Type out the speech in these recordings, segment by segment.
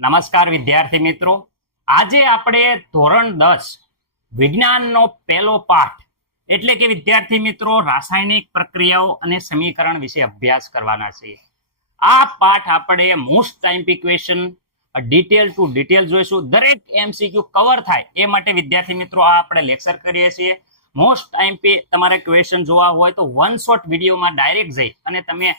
નમસ્કાર વિદ્યાર્થી મિત્રો. આજે આપણે ધોરણ દસ, વિજ્ઞાનનો પહેલો પાઠ. એટલે કે વિદ્યાર્થી મિત્રો, રાસાયણિક પ્રક્રિયાઓ અને સમીકરણ વિશે અભ્યાસ કરવાના છે. આ પાઠ આપણે most time equation detail to detail જોઈશું. દરેક એમસીક્યુ કવર થાય એ માટે વિદ્યાર્થી મિત્રો આ આપણે લેક્ચર કરીએ છીએ. મોસ્ટ ટાઈમ પે તમારે ક્વેશ્ચન જોવા હોય તો વન શોર્ટ વિડીયોમાં ડાયરેક્ટ જઈ અને તમે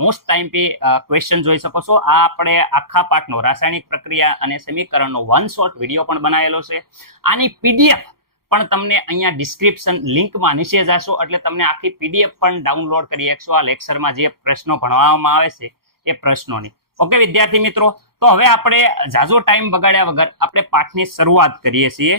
મોસ્ટ ટાઈમ પે ક્વેશ્ચન જોઈ શકો છો. આ આપણે આખા પાઠનો રાસાયણિક પ્રક્રિયા અને સમીકરણનો વન વીડિયો પણ બનાવેલો છે. આની પીડીએફ પણ તમને અહીંયા ડિસ્ક્રિપ્શન લિંકમાં નીચે જશો, એટલે તમને આખી પીડીએફ પણ ડાઉનલોડ કરી શકશો આ લેક્ચરમાં જે પ્રશ્નો ભણવામાં આવે છે, એ પ્રશ્નોની. ઓકે વિદ્યાર્થી મિત્રો, તો હવે આપણે ઝાઝો ટાઈમ બગાડ્યા વગર આપણે પાઠની શરૂઆત કરીએ છીએ.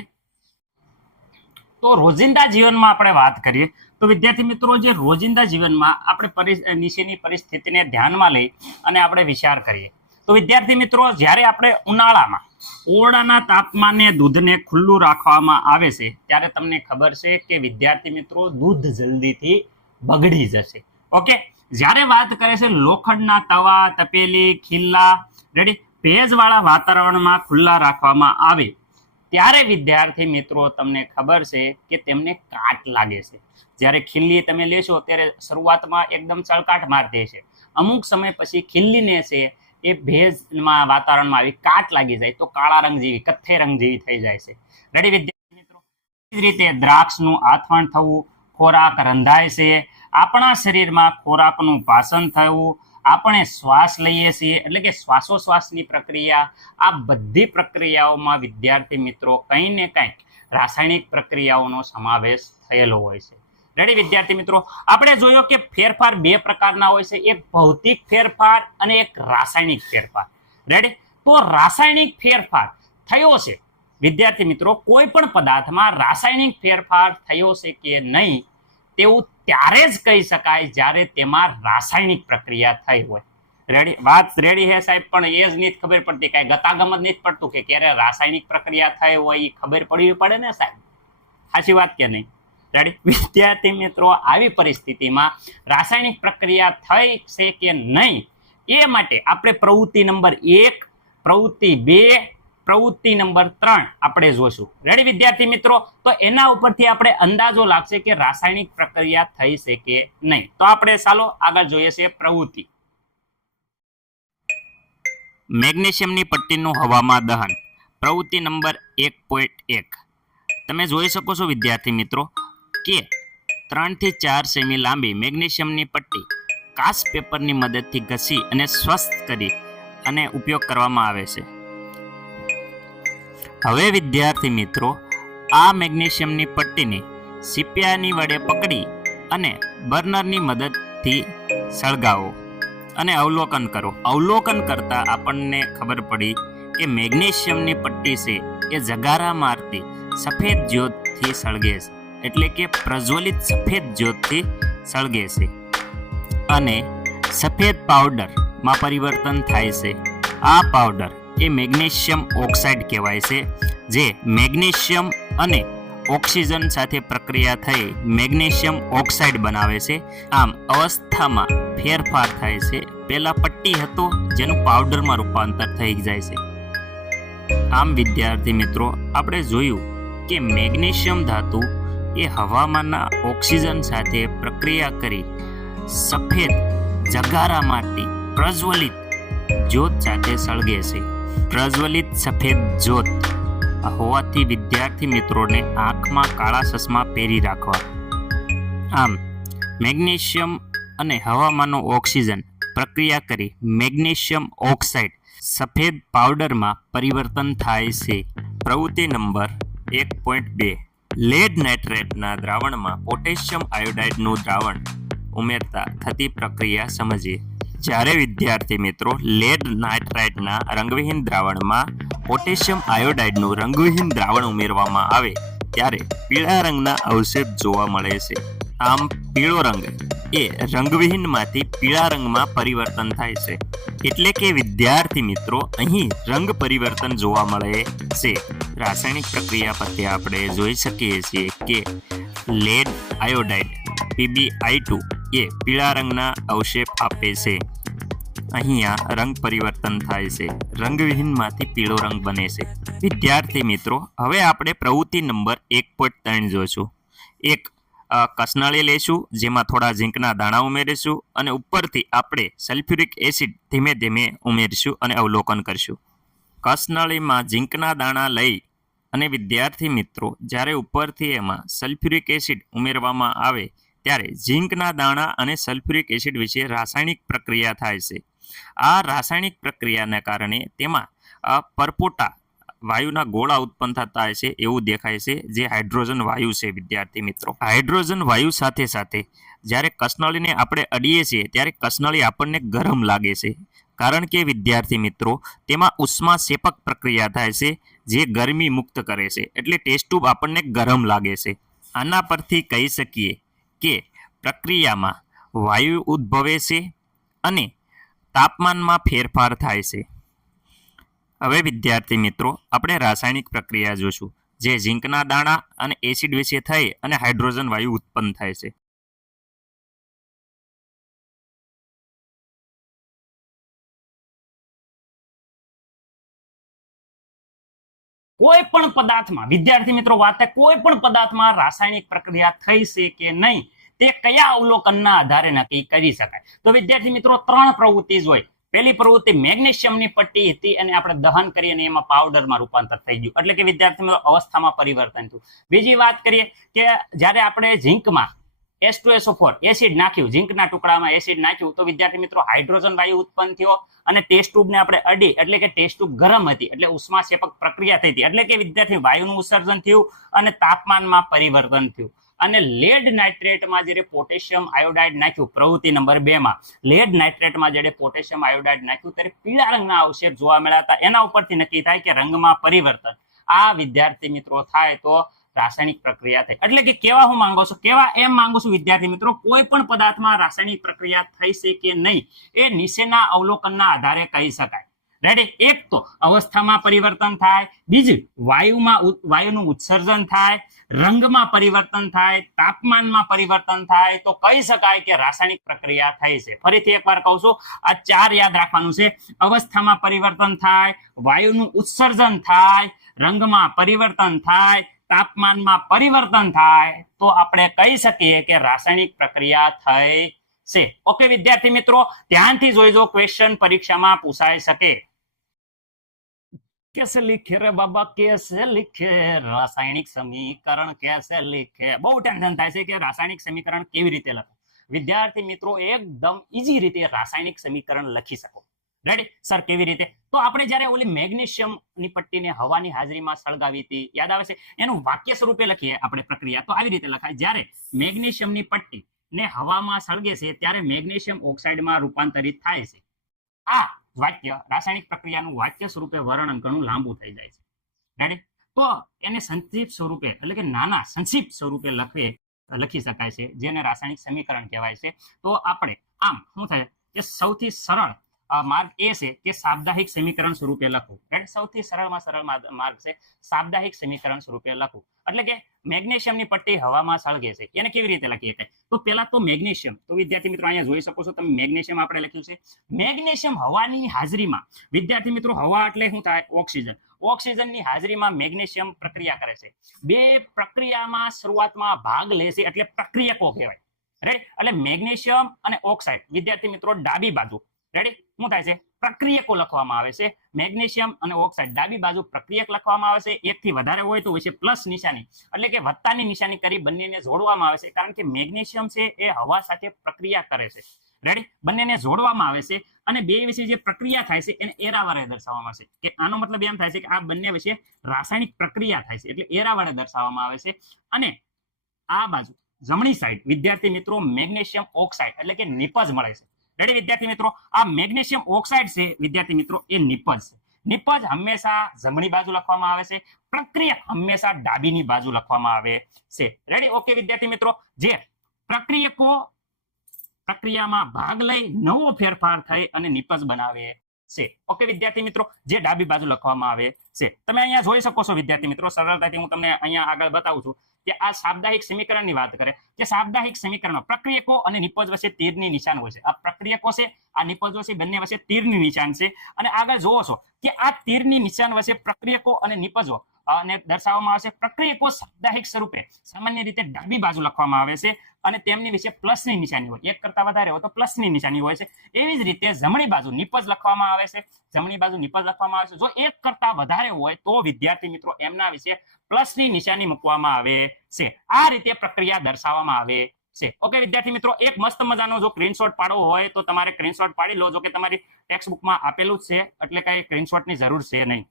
તો રોજિંદા જીવનમાં આપણે વાત કરીએ તો વિદ્યાર્થી મિત્રો, જે રોજિંદા જીવનમાં આપણે નીચેની પરિસ્થિતિને ધ્યાનમાં લઈ અને આપણે વિચાર કરીએ. તો વિદ્યાર્થી મિત્રો, જ્યારે આપણે ઉનાળામાં ઓરડાના તાપમાને દૂધને ખુલ્લું રાખવામાં આવે છે, ત્યારે તમને ખબર છે કે વિદ્યાર્થી મિત્રો, દૂધ જલ્દીથી બગડી જશે. ઓકે? જ્યારે વાત કરે છે લોખંડના તવા, તપેલી, ખીલ્લા, રેડી? ભેજવાળા વાતાવરણમાં ખુલ્લા રાખવામાં આવે. ત્યારે વિદ્યાર્થી મિત્રો, તમને ખબર છે કે તેમને કાટ લાગે છે. જ્યારે ખીલ્લી તમે લેશો ત્યારે શરૂઆતમાં એકદમ ચળકાટ માર દે છે. અમુક સમય પછી ખીલ્લીને છે એ ભેજમાં વાતાવરણમાં આવી કાટ લાગી જાય તો કાળા રંગ જેવી કથ્થે રંગ જેવી થઈ જાય છે. રેડી વિદ્યાર્થી મિત્રો? એ જ રીતે દ્રાક્ષનું આથવણ થવું, ખોરાક રંધાય છે. આપણા શરીરમાં ખોરાકનું પાચન થવું, આપણે શ્વાસ લઈએ છીએ, એટલે કે શ્વાસોશ્વાસની પ્રક્રિયા, આ બધી પ્રક્રિયાઓમાં વિદ્યાર્થી મિત્રો કંઈ ને કંઈક રાસાયણિક પ્રક્રિયાઓનો સમાવેશ થયેલો હોય છે. રેડી વિદ્યાર્થી મિત્રો? આપણે જોયો કે ફેરફાર બે પ્રકારના હોય છે. એક ભૌતિક ફેરફાર અને એક રાસાયણિક ફેરફાર. રેડી તો રાસાયણિક ફેરફાર થયો છે. વિદ્યાર્થી મિત્રો, કોઈ પણ પદાર્થમાં રાસાયણિક ફેરફાર થયો છે કે નહીં, તેવું ત્યારે જ કહી શકાય જ્યારે તેમાં રાસાયણિક પ્રક્રિયા થઈ હોય. રેડી વાત રેડી હે સાહેબ, પણ એ જ નહીં ખબર પડતી. કાંઈ ગતાગમ જ નહીં પડતું કે ક્યારે રાસાયણિક પ્રક્રિયા થઈ હોય એ ખબર પડવી પડે ને સાહેબ? સાચી વાત કે નહીં? રેડી વિદ્યાર્થી મિત્રો, આવી પરિસ્થિતિમાં રાસાયણિક પ્રક્રિયા થઈ છે કે નહીં? એ માટે આપણે પ્રવૃત્તિ નંબર એક, પ્રવૃત્તિ બે, પ્રવૃત્તિ નંબર ત્રણ આપણે જોશું. રેડી વિદ્યાર્થી મિત્રો? તો એના ઉપરથી આપણે અંદાજો લાગશે કે રાસાયણિક પ્રક્રિયા થઈ છે કે નહીં. તો આપણે ચાલો આગળ જોઈએ છે પ્રવૃત્તિ. મેગ્નેશિયમની પટ્ટીનું હવામાં દહન. પ્રવૃત્તિ નંબર એક પોઈન્ટ એક. તમે જોઈ શકો છો વિદ્યાર્થી મિત્રો કે ત્રણથી ચાર સેમી લાંબી મેગ્નેશિયમની પટ્ટી કાસ પેપરની મદદથી ઘસી અને સ્વસ્થ કરી અને ઉપયોગ કરવામાં આવે છે. હવે વિદ્યાર્થી મિત્રો, આ મેગ્નેશિયમની પટ્ટીને સીપિયાની વડે પકડી અને બર્નરની મદદથી સળગાવો અને અવલોકન કરો. અવલોકન કરતાં આપણને ખબર પડી કે મેગ્નેશિયમની પટ્ટી છે એ જગારા મારતી સફેદ જ્યોતથી સળગે છે. એટલે કે પ્રજ્વલિત સફેદ જ્યોતથી સળગે છે. અને સફેદ પાવડરમાં પરિવર્તન થાય છે. આ પાવડર એ મેગ્નેશિયમ ઓક્સાઇડ કહેવાય છે, જે મેગ્નેશિયમ અને ઓક્સિજન સાથે પ્રક્રિયા થઈ મેગ્નેશિયમ ઓક્સાઇડ બનાવે છે. આમ અવસ્થામાં ફેરફાર થાય છે. પહેલા પટ્ટી હતો, જેનું પાવડરમાં રૂપાંતર થઈ જાય છે. આમ વિદ્યાર્થી મિત્રો, આપણે જોયું કે મેગ્નેશિયમ ધાતુ એ હવામાનના ઓક્સિજન સાથે પ્રક્રિયા કરી સફેદ જગારા મારતી પ્રજ્વલિત જ્યોત સાથે સળગે છે. પ્રજ્વલિત સફેદ જ્યોત હોવાથી વિદ્યાર્થી મિત્રોને આંખમાં કાળા ચશ્મા પહેરી રાખવા. આમ, મેગ્નેશિયમ અને હવામાંનો ઓક્સિજન પ્રક્રિયા કરી મેગ્નેશિયમ ઓક્સાઇડ સફેદ પાવડરમાં પરિવર્તન થાય છે. પ્રવૃત્તિ નંબર એક પોઈન્ટ બે. લેડ નાઇટ્રેટના દ્રાવણમાં પોટેશિયમ આયોડાઇડનું દ્રાવણ ઉમેરતા થતી પ્રક્રિયા સમજીએ. જ્યારે વિદ્યાર્થી મિત્રો લેડ નાઇટ્રાઇટના રંગવિહીન દ્રાવણમાં પોટેશિયમ આયોડાઇડનું રંગવિહીન દ્રાવણ ઉમેરવામાં આવે, ત્યારે પીળા રંગના અવશેષ જોવા મળે છે. આમ પીળો રંગ એ રંગવિહીનમાંથી પીળા રંગમાં પરિવર્તન થાય છે. એટલે કે વિદ્યાર્થી મિત્રો, અહીં રંગ પરિવર્તન જોવા મળે છે. રાસાયણિક પ્રક્રિયા પરથી આપણે જોઈ શકીએ છીએ કે લેડ આયોડાઇડ, પીબીઆઈ ટુ, એ પીળા રંગના અવશેપ આપે છે. અહીંયા રંગ પરિવર્તન થાય છે. રંગવિહીનમાંથી પીળો રંગ બને છે. વિદ્યાર્થી મિત્રો, હવે આપણે પ્રવૃત્તિ નંબર એક પોઈન્ટ ત્રણ જોઈશું એક કસનળી લઈશું જેમાં થોડા ઝીંકના દાણા ઉમેરીશું અને ઉપરથી આપણે સલ્ફ્યુરિક એસિડ ધીમે ધીમે ઉમેરીશું અને અવલોકન કરીશું. કસનળીમાં ઝીંકના દાણા લઈ અને વિદ્યાર્થી મિત્રો, જ્યારે ઉપરથી એમાં સલ્ફ્યુરિક એસિડ ઉમેરવામાં આવે, ત્યારે ઝીંકના દાણા અને સલ્ફ્યુરિક એસિડ વિશે રાસાયણિક પ્રક્રિયા થાય છે. આ રાસાયણિક પ્રક્રિયાને કારણે તેમાં પરપોટા વાયુના ગોળા ઉત્પન્ન થતા છે એવું દેખાય છે જે હાઇડ્રોજન વાયુ છે, વિદ્યાર્થી મિત્રો. હાઇડ્રોજન વાયુ સાથે સાથે જ્યારે કસનળીને આપણે અડીએ છીએ ત્યારે કસનળી આપણને ગરમ લાગે છે. કારણ કે, વિદ્યાર્થી મિત્રો, તેમાં ઉષ્મા સેપક પ્રક્રિયા થાય છે જે ગરમી મુક્ત કરે છે. એટલે ટેસ્ટ આપણને ગરમ લાગે છે. આના પરથી કહી શકીએ કે પ્રક્રિયામાં વાયુ ઉદ્ભવે છે અને તાપમાનમાં ફેરફાર થાય છે. હવે વિદ્યાર્થી મિત્રો, આપણે રાસાયણિક પ્રક્રિયા જોશું, જે ઝીંકના દાણા અને એસિડ વિશે થઈ અને હાઇડ્રોજન વાયુ ઉત્પન્ન થાય છે. કોઈ પણ પદાર્થમાં, વિદ્યાર્થી મિત્રો, વાત કોઈ પણ પદાર્થમાં રાસાયણિક પ્રક્રિયા થઈ છે કે નહીં, તે કયા અવલોકનના આધારે નક્કી કરી શકાય? તો વિદ્યાર્થી મિત્રો, ત્રણ પ્રવૃત્તિ જ હોય પહેલી પ્રવૃત્તિ મેગ્નેશિયમની પટ્ટી હતી અને આપણે દહન કરીએ અને એમાં પાવડરમાં રૂપાંતર થઈ ગયું. એટલે કે વિદ્યાર્થી અવસ્થામાં પરિવર્તન થયું. બીજી વાત કરીએ કે જ્યારે આપણે ઝીંકમાં S two SO four acid નાખ્યું, ઝીંકના ટુકડામાં એસિડ નાખ્યું, તો વિદ્યાર્થી મિત્રો હાઇડ્રોજન વાયુ ઉત્પન્ન થયો અને ટેસ્ટ ટ્યુબને આપણે અડી, એટલે કે ટેસ્ટ ટ્યુબ ગરમ હતી, એટલે ઉષ્મા સેપક પ્રક્રિયા થઈ હતી. એટલે કે વિદ્યાર્થી, વાયુનું ઉત્સર્જન થયું અને તાપમાનમાં પરિવર્તન થયું. અને લેડ નાઇટ્રેટમાં જ્યારે પોટેશિયમ આયોડાઇડ નાખ્યું, પ્રવૃત્તિ નંબર બે માં લેડ નાઇટ્રેટમાં જ્યારે પોટેશિયમ આયોડાઇડ નાખ્યું, ત્યારે પીળા રંગના અવશેષ જોવા મળ્યા હતા. એના ઉપરથી નક્કી થાય કે રંગમાં પરિવર્તન. આ વિદ્યાર્થી મિત્રો થાય તો રાસાયણિક પ્રક્રિયા થાય એટલે કે કેવા હું માંગુ છું? કેવા એમ માંગુ છું વિદ્યાર્થી મિત્રો, કોઈ પણ પદાર્થમાં રાસાયણિક પ્રક્રિયા થઈ છે કે નહીં. એ નીચેના અવલોકનના આધારે કહી શકાય. રાઈટ એક તો અવસ્થામાં પરિવર્તન થાય. બીજું, વાયુમાં વાયુનું ઉત્સર્જન થાય. રંગમાં પરિવર્તન થાય, તાપમાનમાં પરિવર્તન થાય, તો કહી શકાય કે રાસાયણિક પ્રક્રિયા થઈ છે. ફરીથી એકવાર કહું છું, આ ચાર યાદ રાખવાનું છે. અવસ્થામાં પરિવર્તન થાય, વાયુનું ઉત્સર્જન થાય, રંગમાં પરિવર્તન થાય, તાપમાનમાં પરિવર્તન થાય, તો આપણે કહી શકીએ કે રાસાયણિક પ્રક્રિયા થઈ છે. ઓકે વિદ્યાર્થી મિત્રો, ધ્યાનથી જોઈજો ક્વેશ્ચન પરીક્ષામાં પૂછાઈ શકે. કેસે લીખે રે બાબા, કેસે લીખે રાસાયણિક સમીકરણ કેસે લીખે. બહુ ટેન્શન થાય છે કે રાસાયણિક સમીકરણ કેવી રીતે લખો વિદ્યાર્થી મિત્રો, એકદમ ઈઝી રીતે રાસાયણિક સમીકરણ લખી શકો. રેડી સર કેવી રીતે? તો આપણે જ્યારે ઓલી મેગ્નેશિયમની પટ્ટીને હવાની હાજરીમાં સળગાવી હતી, યાદ આવે છે? એનું વાક્ય સ્વરૂપે લખીએ આપણે પ્રક્રિયા. તો આવી રીતે લખાય. જયારે મેગ્નેશિયમની પટ્ટી ને હવામાં સળગે છે, ત્યારે મેગ્નેશિયમ ઓક્સાઇડમાં રૂપાંતરિત થાય છે. આ વાક્ય રાસાયણિક પ્રક્રિયાનું વાક્ય સ્વરૂપે વર્ણન ઘણું લાંબુ થઈ જાય છે. રેડી તો એને સંક્ષિપ્ત સ્વરૂપે, એટલે કે નાના સંક્ષિપ્ત સ્વરૂપે લખે, લખી શકાય છે, જેને રાસાયણિક સમીકરણ કહેવાય છે. તો આપણે, આમ, શું થાય? કે સૌથી સરળ માર્ગ એ છે કે સાપ્તાહિક સમીકરણ સ્વરૂપે લખવું. રાઈટ સૌથી સરળમાં સરળ માર્ગ છે સાપ્તાહિક સમીકરણ સ્વરૂપે લખવું. એટલે કે મેગ્નેશિયમની પટ્ટી હવામાં સળગે છે. એને કેવી રીતે લખી શકાય તો પહેલા તો મેગ્નેશિયમ. તો વિદ્યાર્થી મિત્રો અહીંયા જોઈ શકો છો તમે મેગ્નેશિયમ આપણે લખ્યું છે. મેગ્નેશિયમ હવાની હાજરીમાં, વિદ્યાર્થી મિત્રો હવા એટલે શું થાય? ઓક્સિજન. ઓક્સિજનની હાજરીમાં મેગ્નેશિયમ પ્રક્રિયા કરે છે. બે પ્રક્રિયામાં શરૂઆતમાં ભાગ લે છે એટલે પ્રક્રિયકો કહેવાય. રાઈટ એટલે મેગ્નેશિયમ અને ઓક્સાઇડ. વિદ્યાર્થી મિત્રો ડાબી બાજુ. રેડી શું થાય છે? પ્રક્રિયકો લખવામાં આવે છે. મેગ્નેશિયમ અને ઓક્સાઇડ ડાબી બાજુ પ્રક્રિયક લખવામાં આવે છે. એક થી વધારે હોય તો હોય છે પ્લસ નિશાની. એટલે કે વત્તાની નિશાની કરી બંનેને જોડવામાં આવે છે. કારણ કે મેગ્નેશિયમ છે એ હવા સાથે પ્રક્રિયા કરે છે. રેડી બંનેને જોડવામાં આવે છે અને બે વિશે જે પ્રક્રિયા થાય છે એને એરા વડે દર્શાવવામાં આવે છે. કે આનો મતલબ એમ થાય છે કે આ બંને વિશે રાસાયણિક પ્રક્રિયા થાય છે. એટલે એરા વડે દર્શાવવામાં આવે છે. અને આ બાજુ જમણી સાઈડ વિદ્યાર્થી મિત્રો મેગ્નેશિયમ ઓક્સાઇડ એટલે કે નિપજ મળે છે. રેડી વિદ્યાર્થી મિત્રો? આ મેગ્નેશિયમ ઓક્સાઇડ છે, વિદ્યાર્થી મિત્રો, એ નિપજ છે. નિપજ હંમેશા જમણી બાજુ લખવામાં આવે છે. પ્રક્રિયક હંમેશા ડાબીની બાજુ લખવામાં આવે છે. રેડી ઓકે વિદ્યાર્થી મિત્રો. જે પ્રક્રિયકો પ્રક્રિયામાં ભાગ લઈ નવો ફેરફાર થઈ અને નિપજ બનાવે છે. ઓકે વિદ્યાર્થી મિત્રો, જે ડાબી બાજુ લખવામાં આવે છે. તમે અહીંયા જોઈ શકો છો, વિદ્યાર્થી મિત્રો, સરળતાથી હું તમને અહીંયા આગળ બતાવું છું કે આ શાબ્દાહિક સમીકરણની વાત કરે. કે શાબ્દાહિક સમીકરણમાં પ્રક્રિયકો અને નિપજ વચ્ચે તીરની નિશાન હોય છે. આ પ્રક્રિયકો છે, આ નિપજો છે બંને વચ્ચે તીરની નિશાન છે. અને આગળ જોવો છો કે આ તીરની નિશાન વચ્ચે પ્રક્રિયકો અને નિપજો અને દર્શાવવામાં આવશે પ્રક્રિયકો સાપ્તાહિક સ્વરૂપે. સામાન્ય રીતે ડાબી બાજુ લખવામાં આવે છે અને તેમની વિશે પ્લસની નિશાની હોય. એક કરતા વધારે હોય તો પ્લસની નિશાની હોય છે. એવી જ રીતે જમણી બાજુ નિપજ લખવામાં આવે છે. જમણી બાજુ નિપજ લખવામાં આવે છે. જો એક કરતા વધારે હોય તો વિદ્યાર્થી મિત્રો એમના વિશે પ્લસની નિશાની મૂકવામાં આવે છે. આ રીતે પ્રક્રિયા દર્શાવવામાં આવે છે. ઓકે, વિદ્યાર્થી મિત્રો, એક મસ્ત મજાનો જો સ્ક્રીનશોટ પાડવો હોય તો તમારે સ્ક્રીનશોટ પાડી લો, જો કે તમારી ટેક્સ્ટ બુકમાં આપેલું જ છે, એટલે કઈ સ્ક્રીનશોટની જરૂર છે નહીં.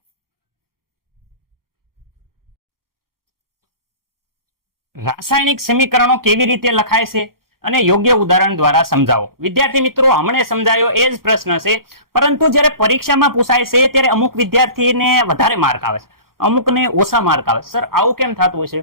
રાસાયણિક સમીકરણો કેવી રીતે લખાય છે અને યોગ્ય ઉદાહરણ દ્વારા સમજાવો. વિદ્યાર્થી મિત્રો, હમણે સમજાયો એ જ પ્રશ્ન છે. પરંતુ જ્યારે પરીક્ષામાં પૂછાય છે, ત્યારે અમુક વિદ્યાર્થીને વધારે માર્ક આવે છે. અમુકને ઓછા માર્ક આવે. સર આવું કેમ થતું છે?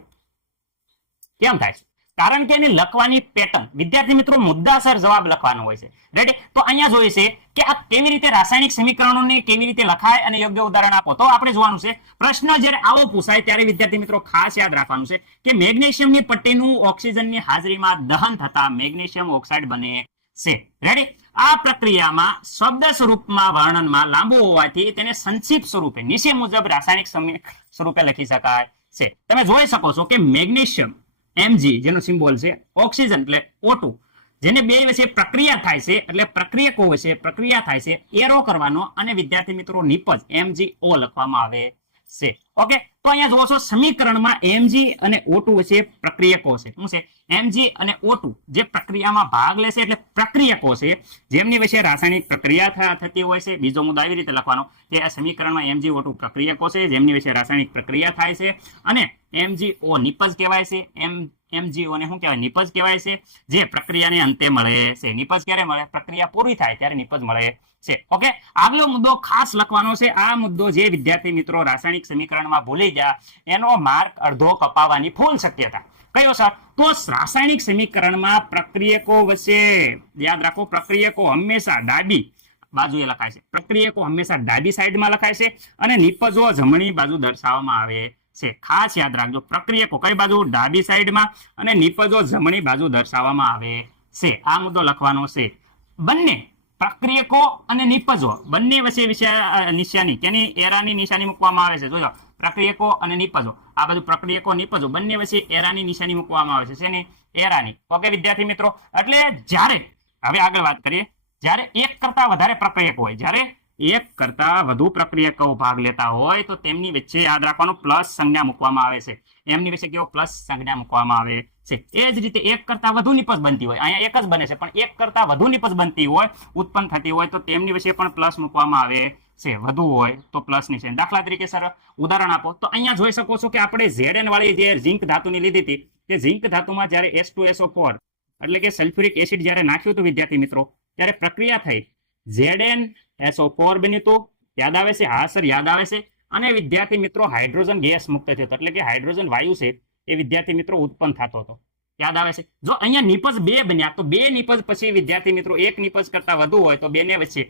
કેમ થાય છે? કારણ કે એની લખવાની પેટર્ન વિદ્યાર્થી મિત્રો, મુદ્દાસર જવાબ લખવાનો હોય છે. રેડી તો અહીંયા જોઈએ છે કે આ કેવી રીતે રાસાયણિક સમીકરણોને કેવી રીતે લખાય અને યોગ્ય ઉદાહરણ આપો. તો આપણે જોવાનું છે, પ્રશ્ન જ્યારે આવો પૂછાય ત્યારે વિદ્યાર્થી મિત્રો ખાસ યાદ રાખવાનું છે કે મેગ્નેશિયમની પટ્ટીનું ઓક્સિજનની હાજરીમાં દહન થતા મેગ્નેશિયમ ઓક્સાઇડ બને છે. રેડી આ પ્રક્રિયામાં શબ્દ સ્વરૂપમાં વર્ણનમાં લાંબુ હોવાથી તેને સંક્ષિપ્ત સ્વરૂપે, નીચે મુજબ રાસાયણિક સમી- સ્વરૂપે લખી શકાય છે. તમે જોઈ શકો છો કે મેગ્નેશિયમ એમજી જેનો સિમ્બોલ છે ઓક્સિજન એટલે ઓટુ જેને બે વચ્ચે પ્રક્રિયા થાય છે, એટલે પ્રક્રિયકો વચ્ચે પ્રક્રિયા થાય છે એરો કરવાનો. અને વિદ્યાર્થી મિત્રો, નિપજ એમજી ઓ લખવામાં આવે છે. ઓકે? તો અહીંયા જોવો છો, સમીકરણમાં એમજી અને O2 છે પ્રક્રિયકો છે. શું છે? એમજી અને O2 જે પ્રક્રિયામાં ભાગ લેશે એટલે પ્રક્રિયકો છે. જેમની વિશે રાસાયણિક પ્રક્રિયા થતી હોય છે, બીજો મુદ્દો આવી રીતે લખવાનો કે આ સમીકરણમાં Mg O2 પ્રક્રિયકો છે, જેમની વિશે રાસાયણિક પ્રક્રિયા થાય છે અને MgO નિપજ કહેવાય છે. એમ એમજીઓને શું કહેવાય? નિપજ કહેવાય છે. જે પ્રક્રિયાને અંતે મળે છે. નિપજ ક્યારે મળે? પ્રક્રિયા પૂરી થાય ત્યારે નિપજ મળે છે. ઓકે? આગલો મુદ્દો ખાસ લખવાનો છે. આ મુદ્દો જે વિદ્યાર્થી મિત્રો રાસાયણિક સમીકરણમાં ભૂલી ગયા એનો માર્ક અડધો કપાવવાની ફૂલ શક્યતા. કયો સર? તો રાસાયણિક સમીકરણમાં પ્રક્રિયકો વચ્ચે, યાદ રાખો, પ્રક્રિયકો હંમેશા ડાબી બાજુએ લખાય છે. પ્રક્રિયકો હંમેશા ડાબી સાઈડમાં લખાય છે અને નિપજો જમણી બાજુ દર્શાવવામાં આવે છે. ખાસ યાદ રાખજો, પ્રક્રિયકો કઈ બાજુ? ડાબી સાઈડમાં અને નિપજો જમણી બાજુ દર્શાવવામાં આવે છે. આ મુદ્દો લખવાનો છે. બંને પ્રક્રિયકો અને નિપજો બંને વચ્ચે નિશાની, કેની એરાની નિશાની મૂકવામાં આવે છે. જોજો પ્રક્રિયકો અને નિપજો. આ બધું પ્રક્રિયકો, નિપજો. બંને વચ્ચે એરાની નિશાની મૂકવામાં આવે છે. શેની? એરાની. ઓકે, વિદ્યાર્થી મિત્રો? એટલે જ્યારે, હવે આગળ વાત કરીએ, જ્યારે એક કરતા વધારે પ્રક્રિયકો હોય, જ્યારે એક કરતા વધુ પ્રક્રિયકો ભાગ લેતા હોય તો તેમની વચ્ચે યાદ રાખવાનું પ્લસ સંજ્ઞા મૂકવામાં આવે છે. એમની વચ્ચે કેવો પ્લસ સંજ્ઞા મૂકવામાં આવે છે? એ જ રીતે એક કરતા વધુ નિપજ બનતી હોય. અહીંયા એક જ બને છે, પણ એક કરતા વધુ નિપજ બનતી હોય, ઉત્પન્ન થતી હોય તો તેમની વચ્ચે પણ પ્લસ મૂકવામાં આવે છે. વધુ હોય તો પ્લસની છે. દાખલા તરીકે સર, ઉદાહરણ આપો. તો અહીંયા જોઈ શકો છો કે આપણે ઝેડ વાળી જે ઝીંક ધાતુની લીધી હતી કે ઝીંક ધાતુમાં જ્યારે એસ ટુ એસઓ ફોર એટલે કે સલ્ફ્યુરિક એસિડ જ્યારે નાખ્યું હતું વિદ્યાર્થી મિત્રો, ત્યારે પ્રક્રિયા થઈ. ઝેડએન એસઓ ફોર યાદ આવે છે? હા, સર, યાદ આવે છે. અને વિદ્યાર્થી મિત્રો, હાઇડ્રોજન ગેસ મુક્ત થયો એટલે કે હાઇડ્રોજન વાયુ છે, એ વિદ્યાર્થી મિત્રો ઉત્પન્ન થતો હતો. યાદ આવે છે? જો અહીંયા નિપજ બે બન્યા, તો બે નિપજ પછી વિદ્યાર્થી મિત્રો, એક નિપજ કરતા વધુ હોય, તો બેને વચ્ચે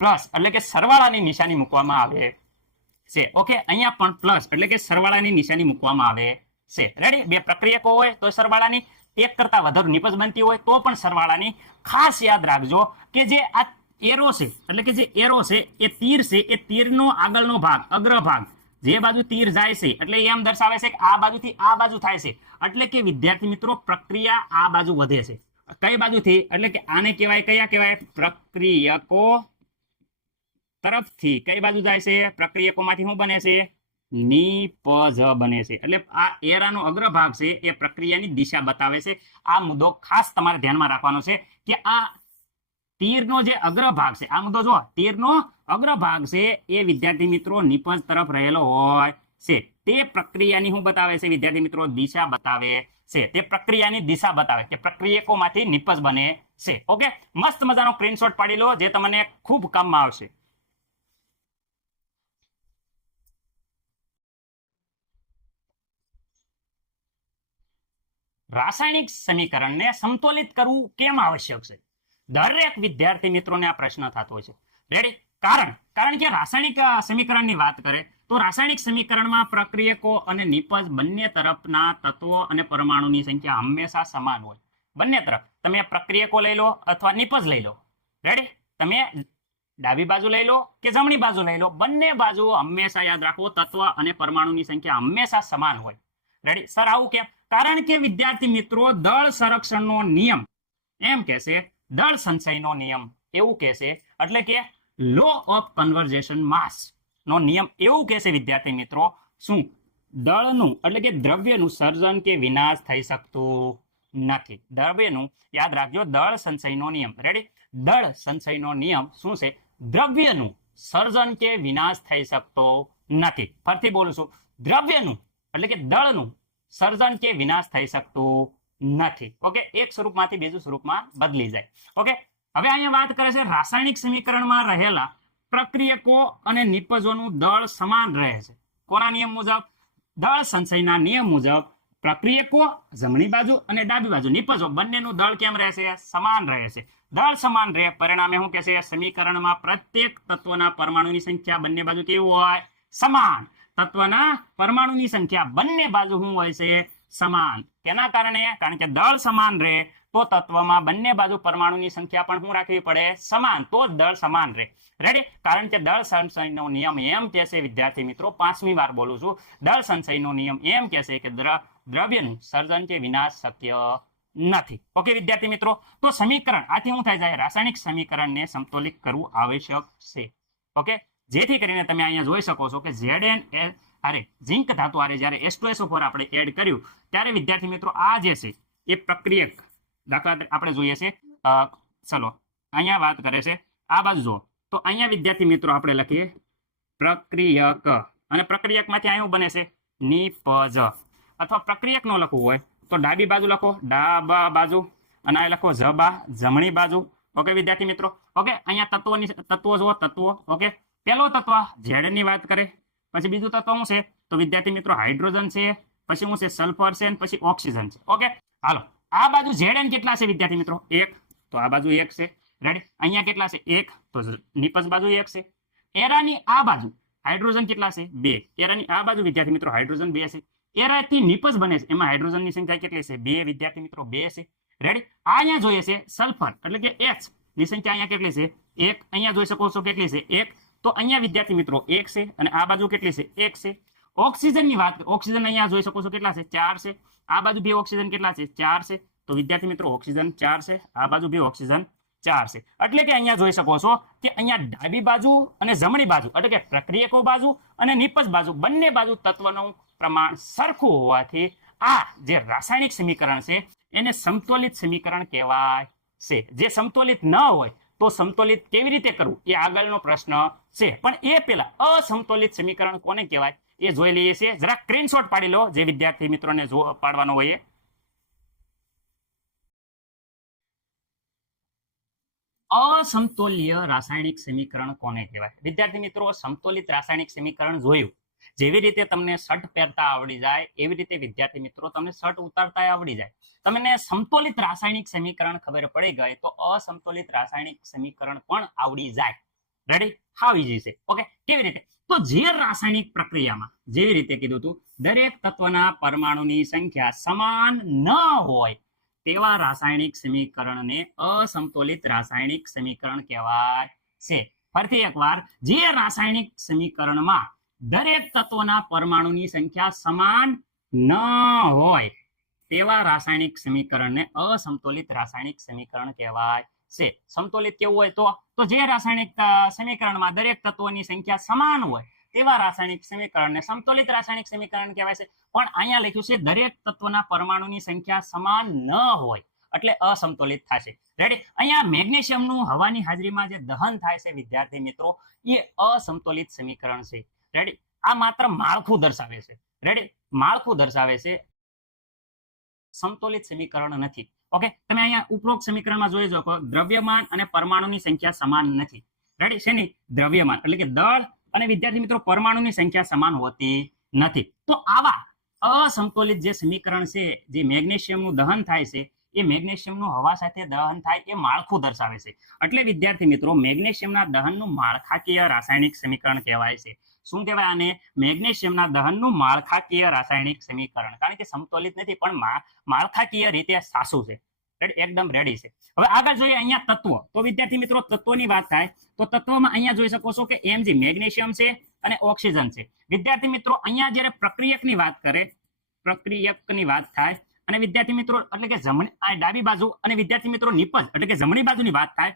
પ્લસ, એટલે કે સરવાળાની નિશાની મૂકવામાં આવે છે. ઓકે, અહીંયા પણ પ્લસ, એટલે કે સરવાળાની નિશાની મૂકવામાં આવે છે. રેડી બે પ્રક્રિયકો હોય, તો સરવાળાની. એક કરતા વધારે નિપજ બનતી હોય, તો પણ સરવાળાની. ખાસ યાદ રાખજો કે જે આ એરો છે. એટલે કે જે એરો છે, એ તીર છે, એ તીરનો આગળનો ભાગ, અગ્ર ભાગ. જે બાજુ તીર જાય છે, એટલે એ એમ દર્શાવે છે કે આ બાજુથી આ બાજુ થાય છે. એટલે કે વિદ્યાર્થી મિત્રો, પ્રક્રિયા આ બાજુ વધે છે. કઈ બાજુથી? એટલે કે આને કહેવાય, કયા કહેવાય? પ્રક્રિયકો તરફથી. કઈ બાજુ જાય છે? પ્રક્રિયકોમાંથી શું બને છે? નિપજ બને છે. એટલે આ એરાનો અગ્રભાગ છે, એ પ્રક્રિયાની દિશા બતાવે છે. આ મુદ્દો ખાસ તમારે ધ્યાનમાં રાખવાનો છે કે આ તીરનો જે અગ્રભાગ છે આ મુદ્દો જો તીરનો અગ્રભાગ છે એ વિદ્યાર્થી મિત્રો નિપજ તરફ રહેલો હોય છે. તે પ્રક્રિયાની શું બતાવે છે? વિદ્યાર્થી મિત્રો દિશા બતાવે છે. તે પ્રક્રિયાની દિશા બતાવે કે પ્રક્રિયકોમાંથી નિપજ બને છે. ઓકે? મસ્ત મજાનો પ્રિન્ટશોટ પાડી લો જે તમને ખૂબ કામમાં આવશે. રાસાયણિક સમીકરણને સંતુલિત કરવું કેમ આવશ્યક છે? દરેક વિદ્યાર્થી મિત્રોને આ પ્રશ્ન થતો છે. રેડી કારણ કારણ કે રાસાયણિક સમીકરણની વાત કરે, તો રાસાયણિક સમીકરણમાં પ્રક્રિયકો અને નિપજ બંને તરફના તત્વો અને પરમાણુની સંખ્યા હંમેશા સમાન હોય. બંને તરફ. તમે પ્રક્રિયકો લઈ લો અથવા નિપજ લઈ લો. રેડી તમે ડાબી બાજુ લઈ લો કે જમણી બાજુ લઈ લો? બંને બાજુ હંમેશા યાદ રાખો, તત્વ અને પરમાણુની સંખ્યા હંમેશા સમાન હોય. રેડી સર આવું કેમ? કારણ કે વિદ્યાર્થી મિત્રો દળ સંરક્ષણનો નિયમ એમ કહેશે દળ સંચયનો નિયમ એવું કહેશે, એટલે કે લો ઓફ કન્વર્ઝેશન માસ નો નિયમ એવું કહેશે, વિદ્યાર્થી મિત્રો. શું? દળનું, એટલે કે દ્રવ્યનું સર્જન કે વિનાશ થઈ શકતું નથી. દ્રવ્યનું, યાદ રાખજો, દળ સંચયનો નિયમ. રેડી દળ સંચયનો નિયમ શું છે? દ્રવ્યનું સર્જન કે વિનાશ થઈ શકતો નથી. ફરીથી બોલું છું. દ્રવ્યનું, એટલે કે દળનું સર્જન કે વિનાશ થઈ શકતું નથી. ઓકે? એક સ્વરૂપમાંથી બીજું સ્વરૂપમાં બદલી જાય. ઓકે? હવે અહીંયા વાત કરે છે રાસાયણિક સમીકરણમાં રહેલા પ્રક્રિયકો અને નિપજોનું દળ સમાન રહે છે. કોના નિયમ મુજબ? દળ સંચયના નિયમ મુજબ પ્રક્રિયકો જમણી બાજુ અને ડાબી બાજુ, નિપજો, બંનેનું દળ કેમ રહેશે સમાન રહે છે. દળ સમાન રહે, પરિણામે શું કહેશે સમીકરણમાં પ્રત્યેક તત્વના પરમાણુની સંખ્યા બંને બાજુ કેવું હોય? સમાન. તત્વના પરમાણુની સંખ્યા બંને બાજુ શું હોય છે? સમાન. તેના કારણે? કારણ કે દળ સમાન રહે, તો તત્વમાં બંને બાજુ પરમાણુની સંખ્યા પણ શું રાખવી પડે. સમાન, તો દળ સમાન રહે. રેડી કારણ કે દળ સંશયનો નિયમ એમ કહેશે, વિદ્યાર્થી મિત્રો, પાંચમી વાર બોલું છું. દળ સંશયનો નિયમ એમ કહેશે કે દ્ર, દ્રવ્યનું સર્જન કે વિનાશ શક્ય નથી. ઓકે વિદ્યાર્થી મિત્રો, તો સમીકરણ, આથી શું થાય છે? રાસાયણિક સમીકરણને સમતોલિત કરવું આવશ્યક છે. ઓકે જેથી કરીને તમે અહીંયા જોઈ શકો છો કે ઝેડ એન અરે, ઝિંક ધાતુ આરે જ્યારે એસ ટુ એસ ફોર આપણે એડ કર્યું, ત્યારે વિદ્યાર્થી મિત્રો આ જે છે, એ પ્રક્રિયક દાખલા આપણે જોઈએ છે ચલો, અહીંયા વાત કરે છે, આ બાજુ જુઓ. તો અહીંયા વિદ્યાર્થી મિત્રો આપણે લખીએ, પ્રક્રિયક, અને પ્રક્રિયકમાંથી અહીં બને છે, નિપજ. અથવા પ્રક્રિયક નો લખવું હોય, તો ડાબી બાજુ લખો, ડાબા બાજુ, અને આ લખો જબા, જમણી બાજુ. ઓકે વિદ્યાર્થી મિત્રો? ઓકે, અહીંયા તત્વોની તત્વો જુઓ, તત્વો, ઓકે. પેલો તત્વ ઝેડની વાત કરે પછી બીજું તત્વ શું છે? તો વિદ્યાર્થી મિત્રો, હાઇડ્રોજન છે, પછી શું છે? સલ્ફર છે પછી ઓક્સિજન છે. ઓકે? હાલો. આ બાજુ ઝેડ કેટલા છે વિદ્યાર્થી મિત્રો? એક. તો આ બાજુ એક છે. રેડી અહીંયા કેટલા છે? એક. તો નિપજ બાજુ એક છે. એરાની આ બાજુ હાઇડ્રોજન કેટલા છે? બે. એરાની આ બાજુ વિદ્યાર્થી મિત્રો, હાઇડ્રોજન બે છે. એરાથી નિપજ બને છે. એમાં હાઇડ્રોજનની સંખ્યા કેટલી છે? બે. વિદ્યાર્થી મિત્રો, બે છે. રેડી આ અહીંયા જોઈએ છે સલ્ફર, એટલે કે એચની સંખ્યા અહીંયા કેટલી છે? એક. અહીંયા જોઈ શકો છો કેટલી છે? એક. તો અહીંયા વિદ્યાર્થી મિત્રો એક છે અને આ બાજુ કેટલી છે? એક છે. ઓક્સિજનની વાત, ઓક્સિજન અહીંયા જોઈ શકો છો કેટલા છે? ચાર છે. આ બાજુ બે ઓક્સિજન કેટલા છે? ચાર છે. તો વિદ્યાર્થી મિત્રો, ઓક્સિજન ચાર છે. આ બાજુ બે ઓક્સિજન ચાર છે. એટલે કે અહીંયા જોઈ શકો છો કે અહીંયા ડાબી બાજુ અને જમણી બાજુ, એટલે કે પ્રક્રિયકો બાજુ અને નિપજ બાજુ, બંને બાજુ તત્વનું પ્રમાણ સરખું હોવાથી આ જે રાસાયણિક સમીકરણ છે, એને સમતોલિત સમીકરણ કહેવાય છે. જે સમતોલિત ન હોય તો સમતોલિત કેવી રીતે કરવું? એ આગળનો પ્રશ્ન છે. પણ એ પેલા અસમતોલિત સમીકરણ કોને કહેવાય? એ જોઈ લઈએ છીએ. જરા સ્ક્રીનશોટ પાડી લો, જે વિદ્યાર્થી મિત્રોને જો પાડવાનો હોય. અસમતોલ્ય રાસાયણિક સમીકરણ કોને કહેવાય? વિદ્યાર્થી મિત્રો સમતોલિત રાસાયણિક સમીકરણ જોયું. જેવી રીતે તમને શર્ટ પહેરતા આવડી જાય, એવી રીતે વિદ્યાર્થી મિત્રો તમને શર્ટ ઉતારતા આવડી જાય. તમને સંતુલિત રાસાયણિક સમીકરણ ખબર પડી ગઈ તો અસંતુલિત રાસાયણિક સમીકરણ પણ આવડી જાય. રેડી હાવ છે. ઓકે કેવી રીતે? તો જે રાસાયણિક પ્રક્રિયામાં જેવી રીતે કીધું હતું, દરેક તત્વના પરમાણુની સંખ્યા સમાન ન હોય તેવા રાસાયણિક સમીકરણને અસમતોલિત રાસાયણિક સમીકરણ કહેવાય છે. ફરીથી એકવાર જે રાસાયણિક સમીકરણમાં દરેક તત્વના પરમાણુની સંખ્યા સમાન ન હોય તેવા રાસાયણિક સમીકરણને અસમતોલિત રાસાયણિક સમીકરણ કહેવાય છે. સમતોલિત કેવું હોય તો? તો જે રાસાયણિક સમીકરણમાં દરેક તત્વોની સંખ્યા સમાન હોય તેવા રાસાયણિક સમીકરણને સમતોલિત રાસાયણિક સમીકરણ કહેવાય છે. પણ અહીંયા લખ્યું છે દરેક તત્વના પરમાણુની સંખ્યા સમાન ન હોય એટલે અસમતોલિત થશે. રેડી અહીંયા મેગ્નેશિયમનું હવાની હાજરીમાં જે દહન થાય છે વિદ્યાર્થી મિત્રો, એ અસમતોલિત સમીકરણ છે. રેડી આ માત્ર માળખું દર્શાવે છે. રેડી માળખું દર્શાવે છે. સંતુલિત સમીકરણ નથી. ઓકે તમે અહીંયા ઉપરોક્ત સમીકરણમાં જોઈ શકો. દ્રવ્યમાન અને પરમાણુની સંખ્યા સમાન નથી. રેડી શેની દ્રવ્યમાન. એટલે કે દળ અને વિદ્યાર્થી મિત્રો, પરમાણુની સંખ્યા સમાન હોતી નથી. તો આવા અસંતુલિત જે સમીકરણ છે, જે મેગ્નેશિયમનું દહન થાય છે, એ મેગ્નેશિયમનું હવા સાથે દહન થાય, એ માળખું દર્શાવે છે. એટલે વિદ્યાર્થી મિત્રો, મેગ્નેશિયમના દહનનું માળખાકીય રાસાયણિક સમીકરણ કહેવાય છે. શું કહેવાય આને? મેગ્નેશિયમના દહનનું માળખાકીય રાસાયણિક સમીકરણ. કારણ કે સમતોલિત નથી, પણ માળખાકીય રીતે સાસુ છે. એકદમ રેડી છે. હવે આગળ જોઈએ અહીંયા તત્વ. તો વિદ્યાર્થી મિત્રો, તત્વોની વાત થાય. તો તત્વમાં અહીંયા જોઈ શકો છો કે એમજી મેગ્નેશિયમ છે અને ઓક્સિજન છે. વિદ્યાર્થી મિત્રો, અહીંયા જ્યારે પ્રક્રિયકની વાત કરે, પ્રક્રિયકની વાત થાય, અને વિદ્યાર્થી મિત્રો, એટલે કે જમણી ડાબી બાજુ, અને વિદ્યાર્થી મિત્રો, નિપજ, એટલે કે જમણી બાજુની વાત થાય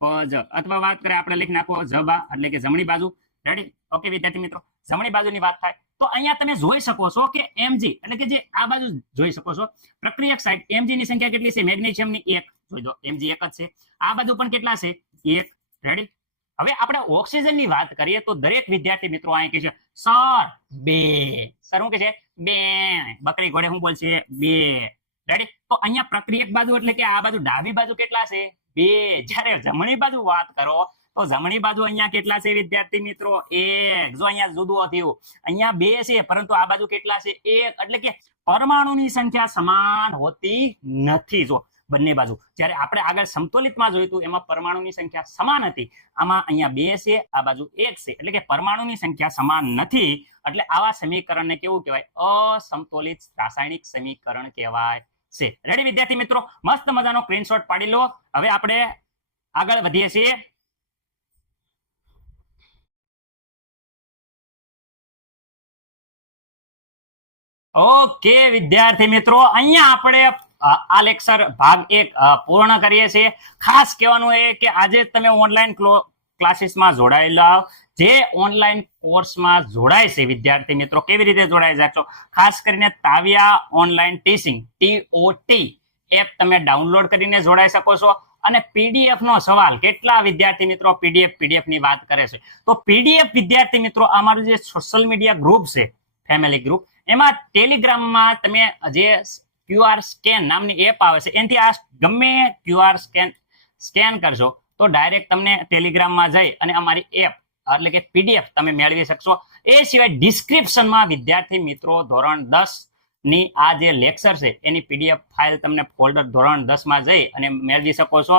અથવા વાત કરે આપણે લખી નાખો જબા એટલે કે જમણી બાજુ. રેડી ઓકે વિદ્યાર્થી મિત્રો. જમણી બાજુની વાત થાય તો અહીંયા તમે જોઈ શકો છો કે એમજી એટલે કે જે આ બાજુ જોઈ શકો છો. પ્રક્રિયક સાઈડ એમજી ની સંખ્યા કેટલી છે? મેગ્નેશિયમની એક. જોઈ દો એમજી એક જ છે. આ બાજુ પણ કેટલા છે? એક. રેડી હવે આપણે ઓક્સિજનની વાત કરીએ તો દરેક વિદ્યાર્થી મિત્રો અહીં કહે છે સર બે. સર શું કે છે? બે. બકરી ઘોડે શું બોલશે? બે. રેડી તો અહીંયા પ્રક્રિયક બાજુ એટલે કે આ બાજુ ડાબી બાજુ કેટલા છે? બે. જ્યારે જમણી બાજુ વાત કરો, તો જમણી બાજુ અહીંયા કેટલા છે વિદ્યાર્થી મિત્રો? એક. જો અહીંયા જુદું થયું. અહીંયા બે છે, પરંતુ આ બાજુ કેટલા છે? એક. એટલે કે પરમાણુની સંખ્યા સમાન હોતી નથી. જો, બંને બાજુ. જ્યારે આપણે આગળ સમતોલિતમાં જોયું એમાં પરમાણુની સંખ્યા સમાન હતી. આમાં અહીંયા બે છે, આ બાજુ એક છે. એટલે કે પરમાણુની સંખ્યા સમાન નથી. એટલે આવા સમીકરણને કેવું કહેવાય? અસમતોલિત રાસાયણિક સમીકરણ કહેવાય. છે. રેડી વિદ્યાર્થી મિત્રો? મસ્ત મજાનો સ્ક્રીનશોટ પાડી લો. હવે આપણે આગળ વધીએ છીએ. ઓકે વિદ્યાર્થી મિત્રો, અહીંયા આપણે આ લેક્ચર ભાગ એક પૂર્ણ કરીએ છીએ. ખાસ કહેવાનું એ કે આજે તમે ઓનલાઈન ક્લાસીસમાં જોડાયેલા જે ઓનલાઈન કોર્સમાં જોડાય છે વિદ્યાર્થી મિત્રો, કેવી રીતે જોડાઈ શકશો ખાસ કરીને તાવિયા ઓનલાઈન ટીચિંગ ટીઓટી એપ તમે ડાઉનલોડ કરીને જોડાઈ શકો છો. અને પીડીએફ નો સવાલ, કેટલા વિદ્યાર્થી મિત્રો પીડીએફ પીડીએફની વાત કરે છે? તો પીડીએફ વિદ્યાર્થી મિત્રો, અમારું જે સોશિયલ મીડિયા ગ્રુપ છે ફેમિલી ગ્રુપ એમાં ટેલિગ્રામમાં તમે જે ક્યુઆર સ્કેન નામની એપ આવે છે, એનાથી આ ગમે ક્યુઆર સ્કેન સ્કેન કરશો તો ડાયરેક્ટ તમને ટેલિગ્રામમાં જઈ અને અમારી એપ એટલે કે પીડીએફ તમે મેળવી શકશો. એ સિવાય ડિસ્ક્રિપ્શનમાં વિદ્યાર્થી મિત્રો ધોરણ દસની આ જે લેક્ચર છે, એની પીડીએફ ફાઇલ તમને ફોલ્ડર ધોરણ દસમાં જઈ અને મેળવી શકો છો.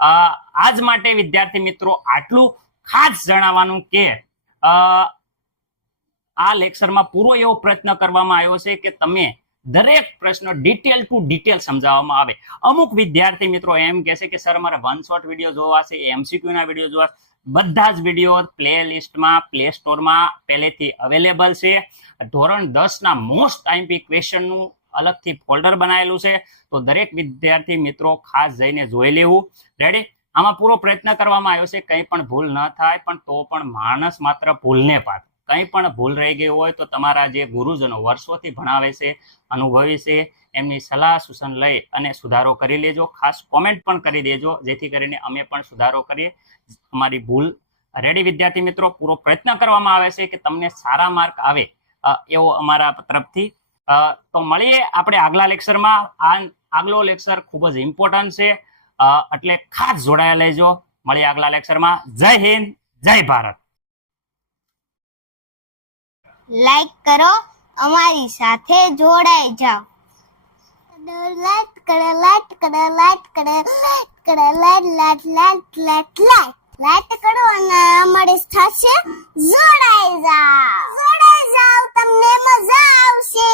આજ માટે વિદ્યાર્થી મિત્રો આટલું ખાસ જણાવવાનું કે આ લેક્ચરમાં પૂરો એવો પ્રયત્ન કરવામાં આવ્યો છે કે તમે દરેક પ્રશ્ન ડિટેલ ટુ ડિટેલ સમજાવવામાં આવે. અમુક વિદ્યાર્થી મિત્રો એમ કહે છે કે, સર અમારે વન શોટ વીડિયો જોવા છે એમસીક્યુ ના વીડિયો જોવા બધા જ વીડિયો પ્લે લિસ્ટમાં પ્લે સ્ટોરમાં પહેલેથી અવેલેબલ છે. ધોરણ દસ ના મોસ્ટ આઈમ્પી ક્વેશ્ચનનું અલગથી ફોલ્ડર બનાવેલું છે. તો દરેક વિદ્યાર્થી મિત્રો ખાસ જઈને જોઈ લેવું. રેડી આમાં પૂરો પ્રયત્ન કરવામાં આવ્યો છે. કંઈ પણ ભૂલ ન થાય, પણ તો પણ માણસ માત્ર ભૂલને પાત્ર કંઈ પણ ભૂલ રહી ગઈ હોય તો તમારા જે ગુરુજનો વર્ષોથી ભણાવે છે, અનુભવી છે, એમની સલાહ સૂચન લઈ અને સુધારો કરી લેજો. ખાસ કોમેન્ટ પણ કરી દેજો, જેથી કરીને અમે પણ સુધારો કરીએ. અમારી ભૂલ રેડી વિદ્યાર્થી મિત્રો, પૂરો પ્રયત્ન કરવામાં આવે છે કે તમને સારા માર્ક આવે એવો અમારા તરફથી. તો મળીએ આપણે આગલા લેક્ચરમાં આ આગલો લેક્ચર ખૂબ જ ઇમ્પોર્ટન્ટ છે. એટલે ખાસ જોડાયા લેજો. મળીએ આગલા લેક્ચરમાં જય હિન્દ, જય ભારત. લાઈક કરો અમારી સાથે જોડાઈ જાઓ. લાઈટ કરો લાઈટ કરો લાઈટ કરો લાઈટ કરો light light light light light. Light કરો અને અમારી સાથે જોડાઈ જાઓ. જોડાઈ જાઓ તમને મજા આવશે.